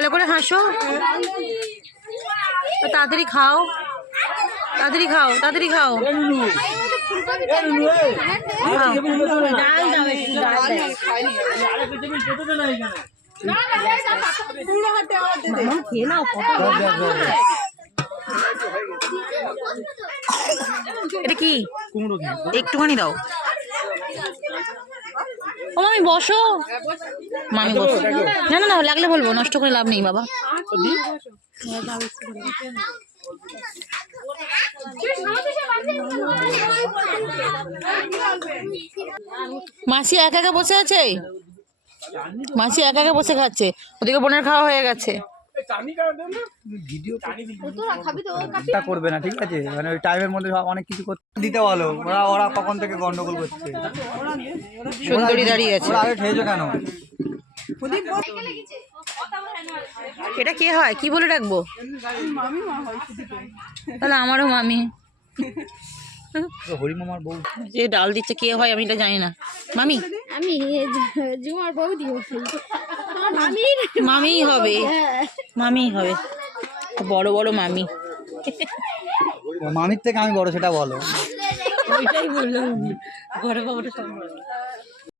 ভালো করে হাসো, তাড়াতাড়ি খাও, তাড়াতাড়ি খাও, তাড়াতাড়ি খাও। এটা কি? একটুখানি দাও। ও মামি বসো, মামি বসো। না না না, লাগলে বলবো, নষ্ট করে লাভ নেই বাবা। মাসি একা একা বসে আছে, মাসি একা একা বসে খাচ্ছে, ওদিকে বোনের খাওয়া হয়ে গেছে। ভিডিওটা করবে না, ঠিক আছে? মানে ওই টাইমের মধ্যে অনেক কিছু করতে দিতে বলো। ওরা কখন থেকে গন্ডগোল করছে। সুন্দরী দাঁড়িয়ে আছে। আগে খেয়েছো কেন? এটা কে হয়, কি বলে ডাকবো? তাহলে আমারও মামি। হরিমামার বউ যে ডাল দিচ্ছে কে হয় আমি এটা জানি না। মামি, আমি জুমার বৌদি মামি হবে, মামি হবে, বড় বড় মামি। মামির থেকে আমি বড়, সেটা বলো। ওইটাই বললো, বড় বড় সম্পর্ক।